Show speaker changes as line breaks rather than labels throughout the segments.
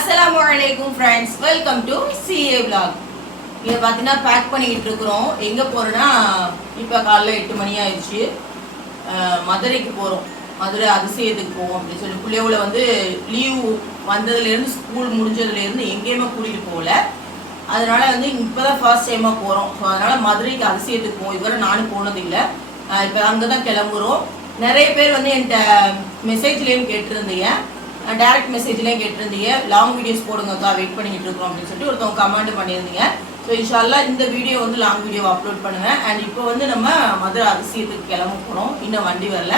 அஸ்லாம் வலைக்கும் friends welcome to CA vlog. இதை பார்த்தீங்கன்னா பேக் பண்ணிக்கிட்டு இருக்கிறோம். எங்கே போகிறோன்னா இப்போ காலைல எட்டு மணி ஆயிடுச்சு. மதுரைக்கு போகிறோம் மதுரை அதிசயத்துக்கு போவோம் அப்படின்னு சொல்லி. பிள்ளைகளை வந்து லீவ் வந்ததுலேருந்து ஸ்கூல் முடிஞ்சதுலேருந்து எங்கேயுமே கூட்டிகிட்டு போகல. அதனால வந்து இப்போ தான் ஃபர்ஸ்ட் டைமாக போகிறோம் ஸோ அதனால் மதுரைக்கு அதிசயத்துக்கு போவோம். இதுவரை நானும் போனதில்லை. இப்போ அங்கே தான் கிளம்புறோம். நிறைய பேர் வந்து என்கிட்ட மெசேஜ்லேயும் கேட்டிருந்தீங்க. டைரக்ட் மெசேஜ்லேயும் கேட்டிருந்தீங்க. லாங் வீடியோஸ் போடுங்கக்கா வெயிட் பண்ணிக்கிட்டு இருக்கோம் அப்படின்னு சொல்லிட்டு ஒருத்தவங்க கமெண்ட் பண்ணியிருந்தீங்க. ஸோ இன்ஷால்லா இந்த வீடியோ வந்து லாங் வீடியோ அப்லோட் பண்ணுவேன். அண்ட் இப்போ வந்து நம்ம மதுரை அதிசயத்துக்கு கிளம்ப போகிறோம் இன்னும் வண்டி வரல.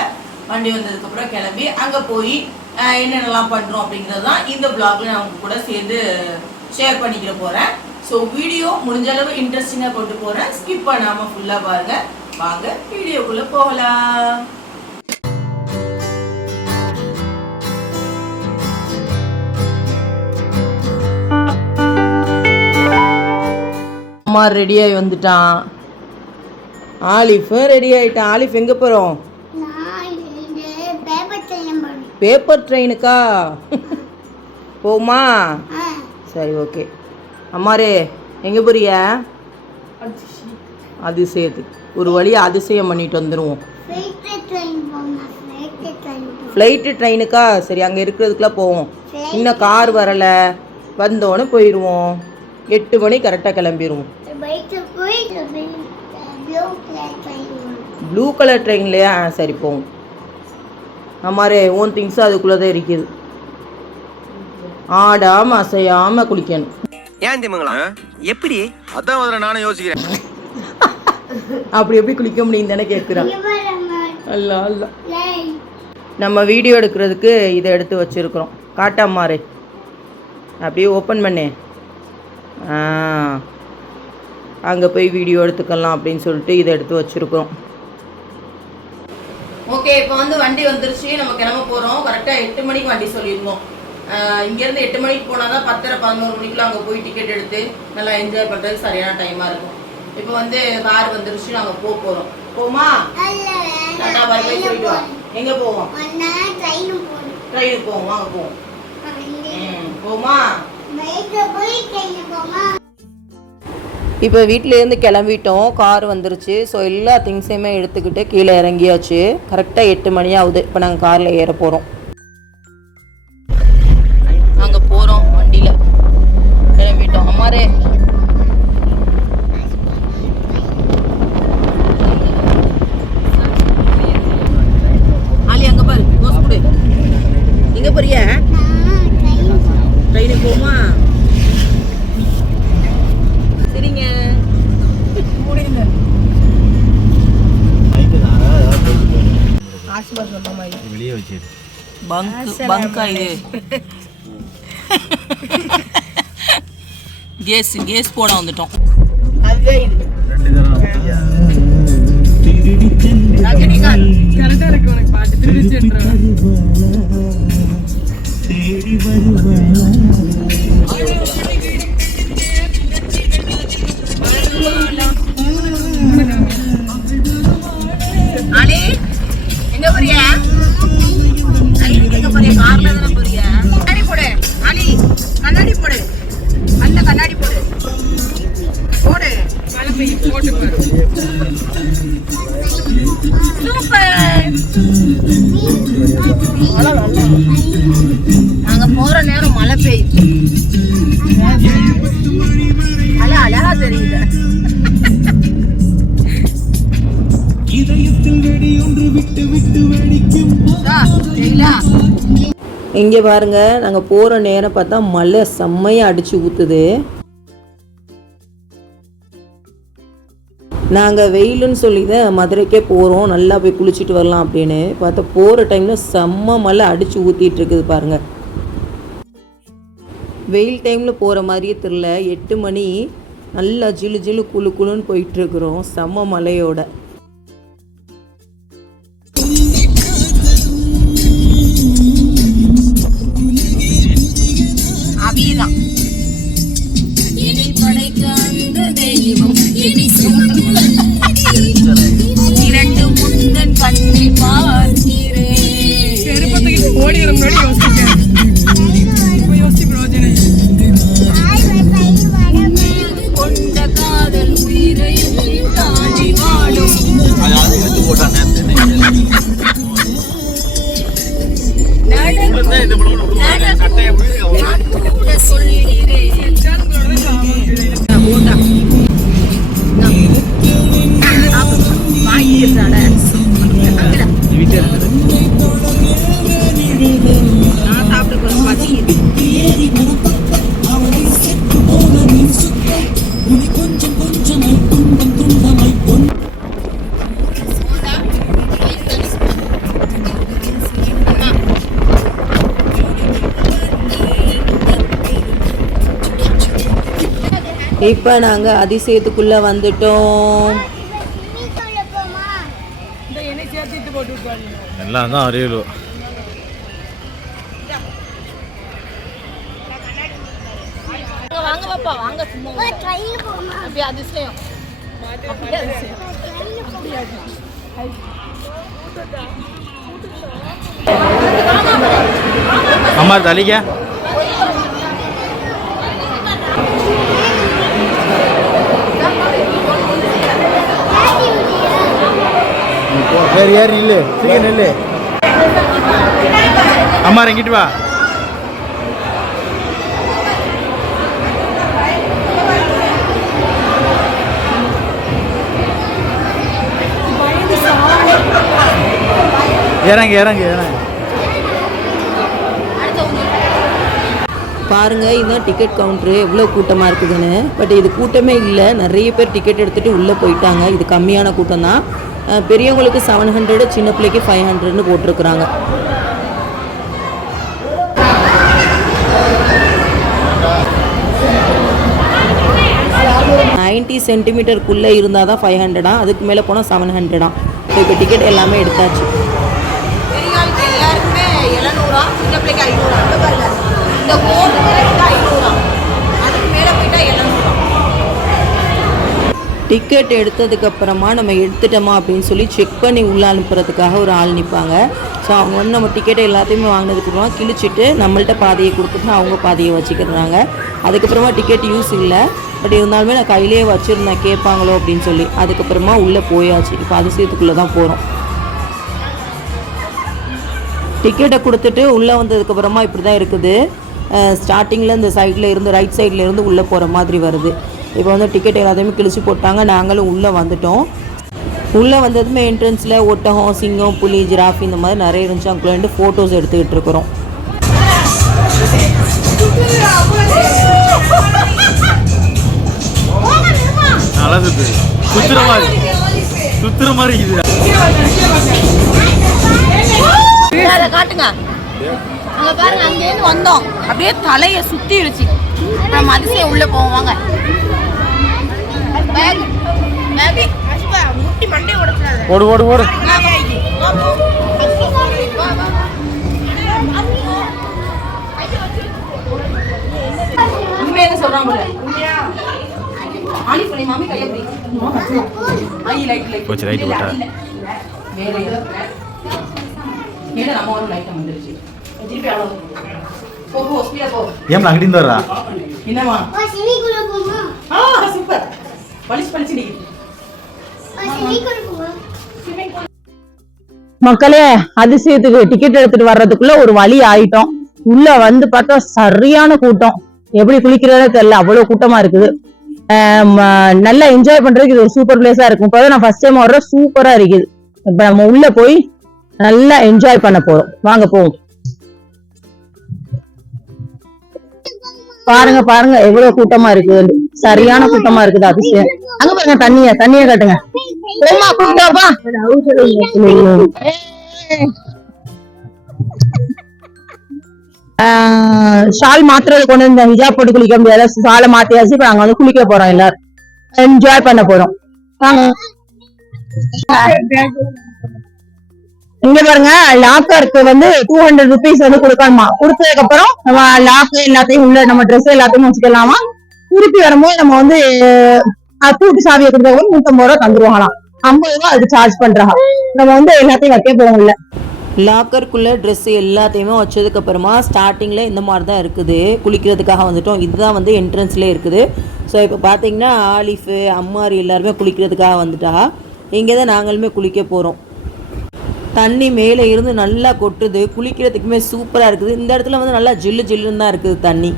வண்டி வந்ததுக்கப்புறம் கிளம்பி அங்கே போய் என்னென்னலாம் பண்ணுறோம் அப்படிங்கிறது தான் இந்த பிளாக்ல நான் உங்க கூட சேர்ந்து ஷேர் பண்ணிக்கிற போகிறேன் ஸோ வீடியோ முடிஞ்ச அளவு இன்ட்ரெஸ்டிங்காக கொண்டு போகிறேன் ஸ்கிப் பண்ணாமல் ஃபுல்லாக பாருங்க. வாங்க வீடியோக்குள்ளே போகலாம். அம்மா ரெடி ஆகி வந்துட்டான். ஆலிஃபும் ரெடி ஆயிட்டான். ஆலிஃப் எங்கே போகிறோம்
பேப்பர்
ட்ரெயினுக்கா போமா சரி ஓகே அம்மாரே எங்கே போறிய? அதிசயத்துக்கு ஒரு வழியை அதிசயம் பண்ணிட்டு வந்துடுவோம் ஃப்ளைட்டு ட்ரெயினுக்கா சரி அங்கே இருக்கிறதுக்குலாம் போவோம். இன்னும் கார் வரலை. வந்தோடனே போயிடுவோம் எட்டு மணி கரெக்டாக கிளம்பிடுவோம்
ப்ளூ கலர்
ட்ரெயின்லையா சரி போவோம் அம்மாரே ஓன் திங்ஸ் அதுக்குள்ளே தான் இருக்குது. ஆடாம அசையாம குளிக்கணும்.
ஏன் திமுங்களா எப்படி?
அதான் முதல்ல நானும் யோசிக்கிறேன்.
அப்படி எப்படி குளிக்க முடியும் தானே கேட்குறான் அல்ல அல்ல. நம்ம வீடியோ எடுக்கிறதுக்கு இதை எடுத்து வச்சுருக்குறோம். காட்டாமாரு அப்படியே ஓப்பன் பண்ணு. ஆ. அங்கே போய் வீடியோ எடுத்துக்கலாம் அப்படின்னு சொல்லிட்டு இதை எடுத்து வச்சுருக்குறோம் ஓகே இப்போ வந்து வண்டி வந்துருச்சு. நம்ம கிளம்ப போகிறோம் கரெக்டாக எட்டு மணிக்கு வண்டி சொல்லியிருந்தோம் இங்கேருந்து எட்டு மணிக்கு போனால் தான் பத்தரை பதினோரு மணிக்குள்ள அங்கே போய் டிக்கெட் எடுத்து நல்லா என்ஜாய் பண்ணுறதுக்கு சரியான டைமாக இருக்கும். இப்போ வந்து கார் வந்துருச்சு. நாங்கள் போக போகிறோம் போமா டாடா பை பை சொல்லிட்டு எங்கே போவோம்? ட்ரெயினுக்கு போவோம். வாங்க போவோம். ம், போமா? இப்போ வீட்டிலேருந்து கிளம்பிட்டோம் கார் வந்துருச்சு. ஸோ எல்லா திங்ஸையுமே எடுத்துக்கிட்டு கீழே இறங்கியாச்சு. கரெக்டாக எட்டு மணி ஆகுது. இப்போ நாங்கள் காரில் ஏற போகிறோம் நாங்கள் போகிறோம் வண்டியில் கிளம்பிட்டோம் அம்மாரே ஆலி அங்கே பாரு தோசை கொடு எங்கே போறிய
நான் ட்ரெயின்
ட்ரெயினுக்கு போமா சரிங்க
வெளியே வச்சிரு
பங்க் பங்கா இது கேஸ் கேஸ் போட வந்துட்டோம். அலி நாங்க போற நேரம் மழை பெய்யுது. அல அழகா தெரியுது. இங்கே பாருங்க நாங்கள் போகிற நேரம் பார்த்தா மழை செம்மையாக அடிச்சு ஊற்றுது நாங்கள் வெயிலுன்னு சொல்லி தான் மதுரைக்கே போகிறோம் நல்லா போய் குளிச்சுட்டு வரலாம் அப்படின்னு. பார்த்தா போகிற டைமில் செம்ம மழை அடித்து ஊற்றிட்டு இருக்குது பாருங்கள் வெயில் டைமில் போகிற மாதிரியே தெரில எட்டு மணி நல்லா ஜிலு ஜிலு குழு குளுன்னு போயிட்டுருக்குறோம் செம்ம
மலையோட see. இப்போ
நாங்கள் அதிசயத்துக்குள்ளே வந்துட்டோம்.
எல்லாம் தான் அறியலு
வாங்க பாப்பா வாங்க சும்மா
ட்ரெயின் போமா
அப்படியே அதிசயம். அப்படியே அதிசயம்.
அம்மா தலிக்க ஏறி ஏறி நில்லு சீக்கிரம் நில்லு அம்மா இறங்கிட்டு வா. இறங்கு இறங்கு இறங்கு.
பாருங்க இதுதான் டிக்கெட் கவுண்டரு எவ்வளோ கூட்டமாக இருக்குதுன்னு. பட் இது கூட்டமே இல்லை. நிறைய பேர் டிக்கெட் எடுத்துகிட்டு உள்ளே போயிட்டாங்க. இது கம்மியான கூட்டம் தான் பெரியவங்களுக்கு செவன் ஹண்ட்ரடு சின்ன பிள்ளைக்கு ஃபைவ் ஹண்ட்ரட்னு போட்டிருக்குறாங்க. நைன்ட்டி சென்டிமீட்டருக்குள்ளே இருந்தால் தான் ஃபைவ் ஹண்ட்ரடா அதுக்கு மேலே போனால் செவன் ஹண்ட்ரடா ஸோ இப்போ டிக்கெட் எல்லாமே எடுத்தாச்சு. பெரிய எல்லாருக்குமே எழுநூறா சின்ன பிள்ளைக்கு ஐநூறு. இந்த டிக்கெட் எடுத்ததுக்கப்புறமா நம்ம எடுத்துட்டோமா அப்படின்னு சொல்லி செக் பண்ணி உள்ள அனுப்புறதுக்காக ஒரு ஆள் நிற்பாங்க ஸோ அவங்க வந்து நம்ம டிக்கெட்டை எல்லாத்தையுமே வாங்கினதுக்கப்புறமா கிழிச்சிட்டு நம்மள்ட்ட பாதையை கொடுத்துட்டு அவங்க பாதையை வச்சுக்கிறாங்க. அதுக்கப்புறமா டிக்கெட் யூஸ் இல்லை. பட் இருந்தாலுமே நான் கையிலேயே வச்சுருந்தேன். கேட்பாங்களோ அப்படின்னு சொல்லி. அதுக்கப்புறமா உள்ளே போயாச்சு. இப்போ அதிசயத்துக்குள்ளே தான் போகிறோம் டிக்கெட்டை கொடுத்துட்டு உள்ளே வந்ததுக்கப்புறமா இப்படி தான் இருக்குது. ஸ்டார்டிங்கில் இந்த சைடில் இருந்து ரைட் சைடில் இருந்து உள்ளே போகிற மாதிரி வருது. இப்போ வந்து டிக்கெட் எல்லாத்தையுமே கிழிச்சு போட்டாங்க. நாங்களும் உள்ளே வந்துட்டோம். உள்ளே வந்ததுமே என்ட்ரன்ஸில் ஒட்டகம் சிங்கம் புலி ஜிராஃபி இந்த மாதிரி நிறைய இருந்துச்சு. அங்கே வந்து ஃபோட்டோஸ் எடுத்துக்கிட்டு இருக்கிறோம்.
சுத்துற மாதிரி. சுத்துற மாதிரி இருக்குது.
அதை காட்டுங்க. அங்கே பாருங்க அங்கேருந்து வந்தோம். அப்படியே தலையை சுற்றிடுச்சு அப்புறம் அதிசயம் உள்ளே போவோம்
ஓடு ஓடு ஓடு.
உண்மையா என்ன சொல்றான் போல. ஆனி பண்ணி மாமி கையை பிடி. ஐ லைட் லைட்
போச்சு, light போட்டா.
வேற ஏன்னா நம்ம ஒரு லைட் வந்துருச்சு. திருப்பி அவ்வளோ போ போ ஸ்பீடா போ.
ஏன் அங்கிட்டு வர்றா?
என்னமா
சினிக்குள்ள போமா
ஆ சூப்பர்
மக்களே அதிசயத்துக்கு டிக்கெட் எடுத்துட்டு வர்றதுக்குள்ள ஒரு வழி ஆயிட்டோம். உள்ள வந்து பார்த்தா சரியான கூட்டம். எப்படி குளிக்கிறதே தெரியல அவ்வளவு கூட்டமா இருக்குது. நல்லா என்ஜாய் பண்றதுக்கு இது ஒரு சூப்பர் பிளேஸா இருக்கும். இப்பதான் நான் ஃபர்ஸ்ட் டைம் வர்றேன் சூப்பரா இருக்குது. இப்ப நம்ம உள்ள போய் நல்லா என்ஜாய் பண்ண போறோம். வாங்க போவோம். பாருங்க பாருங்க எவ்வளவு கூட்டமா இருக்குது சரியான கூட்டமா இருக்குது அதிசயம். அங்க பாருங்க தண்ணிய தண்ணிய காட்டுங்க. போமா கூட்டாப்பா ஷால் மாத்துறது கொண்டு வந்து ஹிஜாப் போட்டு குளிக்க முடியாது. ஷாலை மாத்தியாச்சு இப்ப நாங்க வந்து குளிக்க போறோம் எல்லாரும். என்ஜாய் பண்ண போறோம். வாங்க. இங்க பாருங்க லாக்கருக்கு வந்து டூ ஹண்ட்ரட் ருபீஸ் வந்து கொடுக்கணுமா? கொடுத்ததுக்கு அப்புறம் நம்ம லாக்கு எல்லாத்தையும் உள்ள நம்ம ட்ரெஸ் எல்லாத்தையும் வச்சுக்கலாமா திருப்பி வரும்போது நம்ம வந்து கூட்டு சாவியை கொடுத்தவங்க நூத்தம்பது ரூபா தந்துருவாங்களாம். ஐம்பது ரூபா அதுக்கு சார்ஜ் பண்றாங்க. நம்ம வந்து எல்லாத்தையும் வைக்க போறோம் இல்ல
லாக்கருக்குள்ளே ட்ரெஸ் எல்லாத்தையுமே வச்சதுக்கு அப்புறமா ஸ்டார்டிங்கில் இந்த மாதிரி தான் இருக்குது. குளிக்கிறதுக்காக வந்துட்டோம். இதுதான் வந்து என்ட்ரன்ஸ்லேயே இருக்குது. ஸோ இப்போ பார்த்தீங்கன்னா ஆலிஃபு அம்மாரி எல்லாருமே குளிக்கிறதுக்காக வந்துட்டா. இங்கே தான் நாங்களுமே குளிக்க போகிறோம் தண்ணி மேலே இருந்து நல்லா கொட்டுது குளிக்கிறதுக்குமே சூப்பராக இருக்குது. இந்த இடத்துல வந்து நல்லா ஜில்லு ஜில்லுன்னு தான் இருக்குது தண்ணி.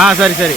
ஆ சரி சரி.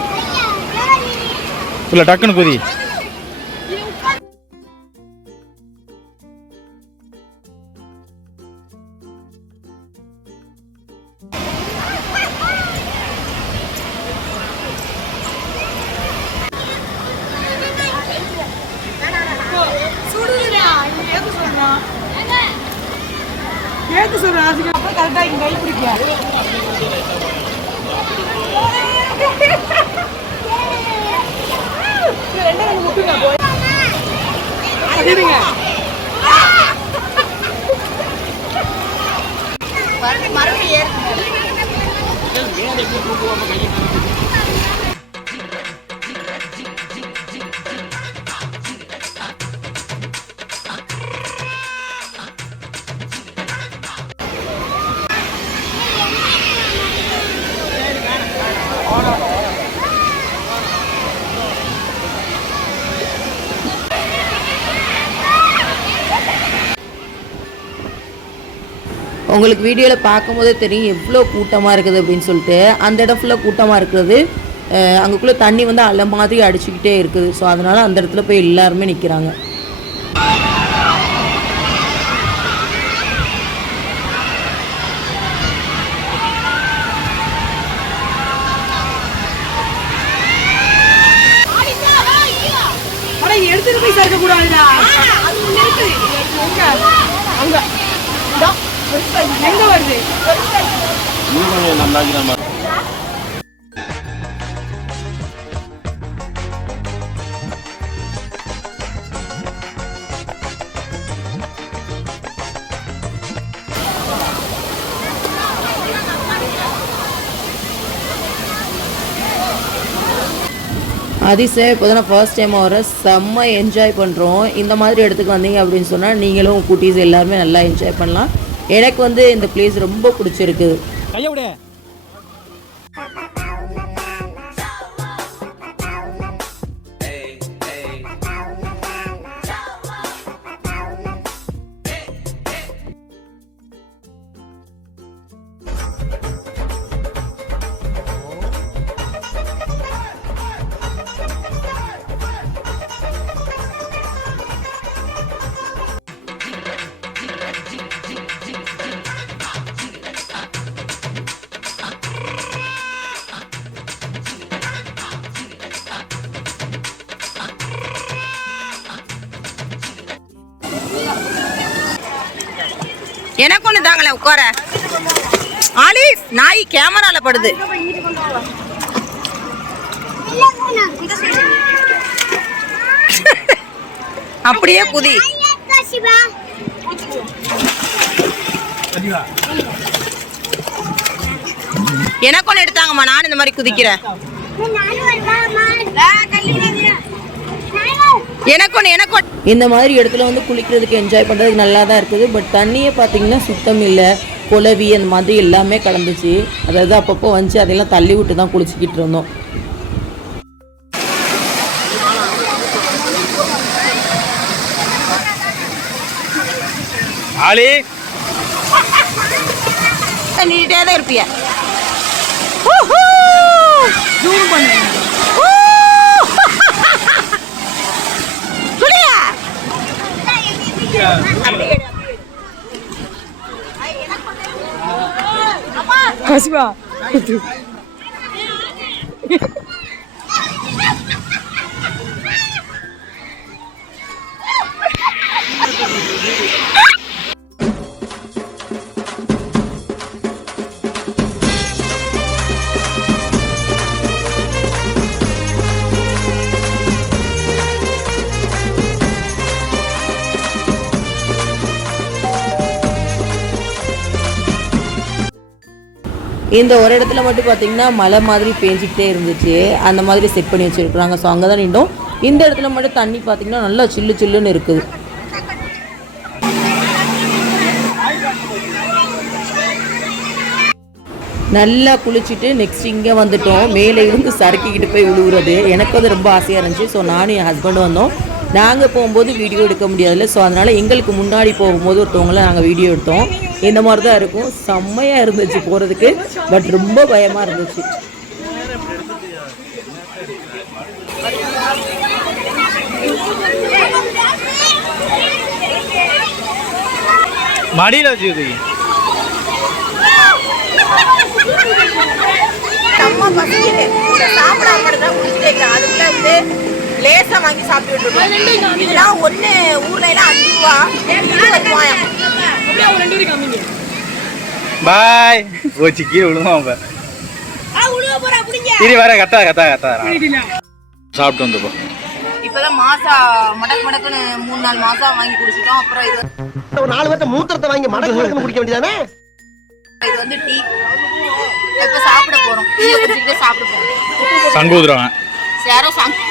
இல்லை மறுபடியும் குதி
உங்களுக்கு வீடியோவில் பார்க்கும்போதே தெரியும் எவ்வளோ கூட்டமாக இருக்குது அப்படின்னு சொல்லிட்டு. அந்த இடம் ஃபுல்லாக கூட்டமாக இருக்கிறது. அங்கக்குள்ளே தண்ணி வந்து அலை மாதிரி அடிச்சுக்கிட்டே இருக்குது. ஸோ அதனால் அந்த இடத்துல போய் எல்லாருமே நிற்கிறாங்க
எடுத்துட்டு போய் சேர்க்க கூடாதுடா அங்க இதோ, எங்க வருது?
அதிசய இப்போ தான் ஃபர்ஸ்ட் டைம் வர செம்ம என்ஜாய் பண்ணுறோம் இந்த மாதிரி இடத்துக்கு வந்தீங்க அப்படின்னு சொன்னால் நீங்களும் குட்டீஸ் எல்லாருமே நல்லா என்ஜாய் பண்ணலாம். எனக்கு வந்து இந்த பிளேஸ் ரொம்ப பிடிச்சிருக்கு. எனக்கு ஒன்று தாங்களே உட்கார. ஆலிஃப் நாய் கேமரால படுது. அப்படியே குதி. எனக்கு ஒன்று எடுத்தாங்கம்மா நான் இந்த மாதிரி குதிக்கிறேன்.
நானும் வருவாமா
எனக்கு ஒன்று எனக்கு ஒண்ணு. இந்த மாதிரி இடத்துல வந்து குளிக்கிறதுக்கு என்ஜாய் பண்ணுறதுக்கு நல்லா தான் இருக்குது. பட் தண்ணியை பார்த்தீங்கன்னா சுத்தம் இல்லை. குளவி அந்த மாதிரி எல்லாமே கலந்துச்சு அதாவது அப்பப்போ வந்துச்சு அதெல்லாம் தள்ளி விட்டு தான் குளிச்சுக்கிட்டு இருந்தோம்.
ஆளி
நீட்டே தான் இருப்பிய
가지 마.
இந்த ஒரு இடத்துல மட்டும் பார்த்தீங்கன்னா மழை மாதிரி பேஞ்சிக்கிட்டே இருந்துச்சு. அந்த மாதிரி செட் பண்ணி வச்சுருக்குறாங்க. ஸோ அங்கே தான் நின்றோம். இந்த இடத்துல மட்டும் தண்ணி பார்த்தீங்கன்னா நல்லா சில்லு சில்லுன்னு இருக்குது. நல்லா குளிச்சுட்டு நெக்ஸ்ட் இங்கே வந்துட்டோம். மேலே இருந்து சறுக்கிக்கிட்டு போய் விழுவுறது எனக்கு வந்து ரொம்ப ஆசையாக இருந்துச்சு. ஸோ நானும் என் ஹஸ்பண்டும் வந்தோம். நாங்கள் போகும்போது வீடியோ எடுக்க முடியாதுல்ல. ஸோ அதனால் எங்களுக்கு முன்னாடி போகும்போது ஒருத்தவங்கள நாங்கள் வீடியோ எடுத்தோம். இந்த மாதிரி தான் இருக்கும். செம்மையாக இருந்துச்சு போகிறதுக்கு பட் ரொம்ப பயமாக இருந்துச்சு.
மடியில்
பசிக்குது. சாப்பிடாம குடிச்சிட்டே அதுக்குள்ள வந்து லேசா வாங்கி சாப்பிட்டு இருக்கோம். இதெல்லாம் ஒண்ணு ஊர்ல எல்லாம் அஞ்சு ரூபா இருபது ரூபாயா
பாய். போச்சு கீழே விழுவோம் அப்ப இரு வர கத்தா கத்தா கத்தா. சாப்பிட்டு வந்துப்போம்
இப்பதான் மாசா மடக்கு மடக்குன்னு மூணு நாலு மாசம் வாங்கி குடிச்சிட்டோம். அப்புறம் இது
ஒரு நாலு பேர்த்த மூத்திரத்தை வாங்கி மடக்கு மடக்கு குடிக்க வேண்டியதானே?
இது வந்து டீ. இப்ப சாப்பிட போறோம்? சாப்பிட போறோம்.
சங்கு ஊதுறவன்
யாரோ சங் சங்கு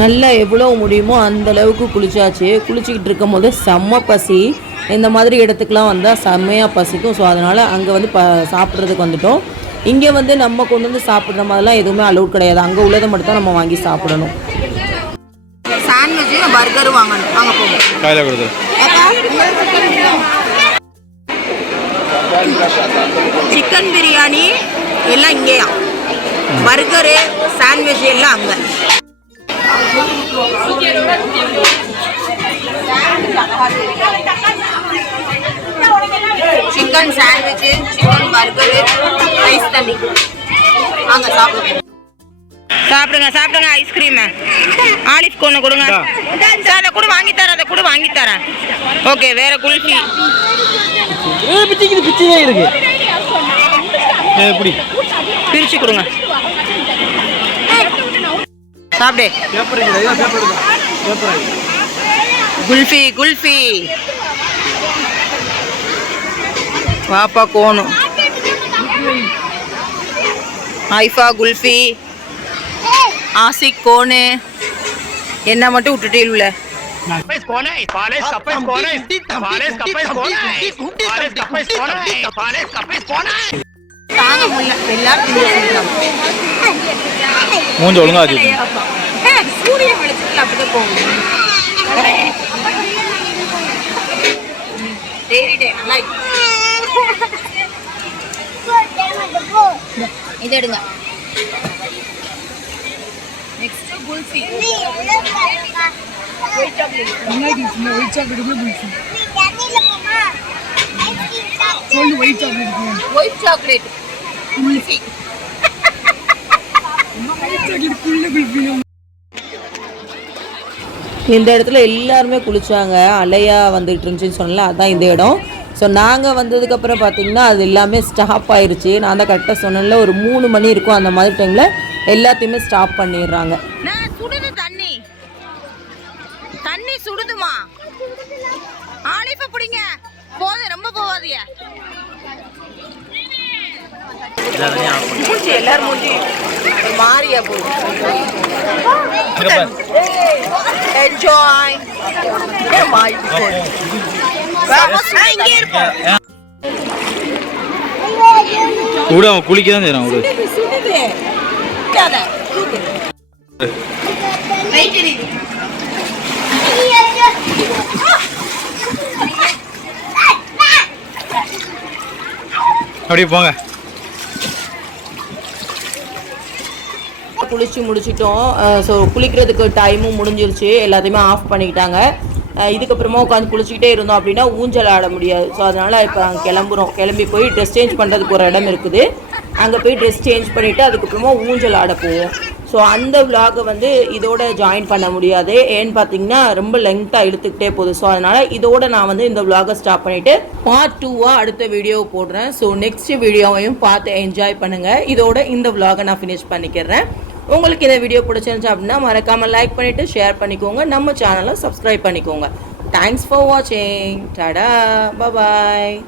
நல்லா எவ்வளோ முடியுமோ அந்த அளவுக்கு குளிச்சாச்சு. குளிச்சுக்கிட்டு இருக்கும் போது செம்ம பசி. இந்த மாதிரி இடத்துக்குலாம் வந்தால் செம்மையாக பசிக்கும். ஸோ அதனால் அங்கே வந்து ப சாப்பிட்றதுக்கு வந்துட்டோம். இங்கே வந்து நம்ம கொண்டு வந்து சாப்பிட்ற மாதிரிலாம் எதுவுமே அலௌட் கிடையாது. அங்கே உள்ளதை மட்டும் தான் நம்ம வாங்கி சாப்பிடணும். சாண்ட்விட்சு பர்கரும் வாங்கணும். வாங்க
கையில் கொடுத்து.
சிக்கன் பிரியாணி எல்லாம் இங்கேயா? பர்கரு சாண்ட்விச் எல்லாம் அங்கே. Chicken sandwich chicken burger ice தண்ணி வாங்க சாப்பிடுங்க சாப்பிடுங்க சாப்பிடுங்க ஐஸ்கிரீம் ஆலிஃப் கொண்டு கொடுங்க. சார் அதை கூட வாங்கி தரேன் அதை கூட வாங்கி தரேன். ஓகே வேற குல்ஃபி.
பிச்சுக்குது பிச்சுவே இருக்கு. எப்படி?
பிரிச்சு கொடுங்க. சாப்பிடு. குல்ஃபி குல்ஃபி. வாப்பா கோணும் ஐஃபா குல்ஃபி. ஆசிக் கோனு. என்ன மட்டும் விட்டுட்டே எல்லாரும்
மூஞ்ச ஒழுங்கா வச்சு
சூரிய வெளிச்சத்துல அப்படிதான் போகும். இது எடுங்க next kulfi white chocolate kulfi இந்த இடத்துல எல்லாருமே குளிச்சாங்க அலையா வந்துட்டு இருந்துச்சுன்னு சொன்னல அதான் இந்த இடம். ஸோ நாங்கள் வந்ததுக்கப்புறம் பார்த்தீங்கன்னா அது எல்லாமே ஸ்டாப் ஆயிருச்சு. நான் தான் கரெக்டாக சொன்னேன்ல ஒரு மூணு மணி இருக்கும் அந்த மாதிரி டைமில் எல்லாத்தையுமே ஸ்டாப் பண்ணிடுறாங்க. சுடுது தண்ணி. தண்ணி சுடுதுமா? ஆலிஃப பிடிங்க. போதும் ரொம்ப போவாதீங்க மூஞ்சி எல்லாரும் மூஞ்சி ஒரு மாதிரியா போகுது. என்ஜாய்
விட அவன் குளிக்க தான் செய்யறான் விடு.
சுடுது
அப்படியே போங்க.
குளிச்சு முடிச்சிட்டோம். ஸோ குளிக்கிறதுக்கு டைமும் முடிஞ்சிருச்சு. எல்லாத்தையுமே ஆஃப் பண்ணிக்கிட்டாங்க. இதுக்கப்புறமா உட்காந்து குளிச்சுக்கிட்டே இருந்தோம் அப்படின்னா ஊஞ்சல் ஆட முடியாது. ஸோ அதனால் இப்போ நாங்கள் கிளம்புறோம். கிளம்பி போய் ட்ரெஸ் சேஞ்ச் பண்ணுறதுக்கு ஒரு இடம் இருக்குது. அங்கே போய் ட்ரெஸ் சேஞ்ச் பண்ணிவிட்டு அதுக்கப்புறமா ஊஞ்சல் ஆட போவோம். ஸோ அந்த vlog-அ வந்து இதோட ஜாயின் பண்ண முடியாது. ஏன்னு பார்த்தீங்கன்னா ரொம்ப லெங்க்த்தாக இழுத்துக்கிட்டே போகுது. ஸோ அதனால் இதோட நான் வந்து இந்த vlog-அ ஸ்டாப் பண்ணிவிட்டு பார்ட் டூவாக அடுத்த வீடியோ போடுறேன். ஸோ நெக்ஸ்ட் வீடியோவையும் பார்த்து என்ஜாய் பண்ணுங்கள் இதோட இந்த vlog-அ நான் ஃபினிஷ் பண்ணிக்கிறேன். உங்களுக்கு இந்த வீடியோ பிடிச்சிருந்துச்சு அப்படின்னா மறக்காமல் லைக் பண்ணிவிட்டு ஷேர் பண்ணிக்கோங்க. நம்ம சேனலை சப்ஸ்கிரைப் பண்ணிக்கோங்க. தேங்க்ஸ் ஃபார் வாட்சிங் டடா பபாய்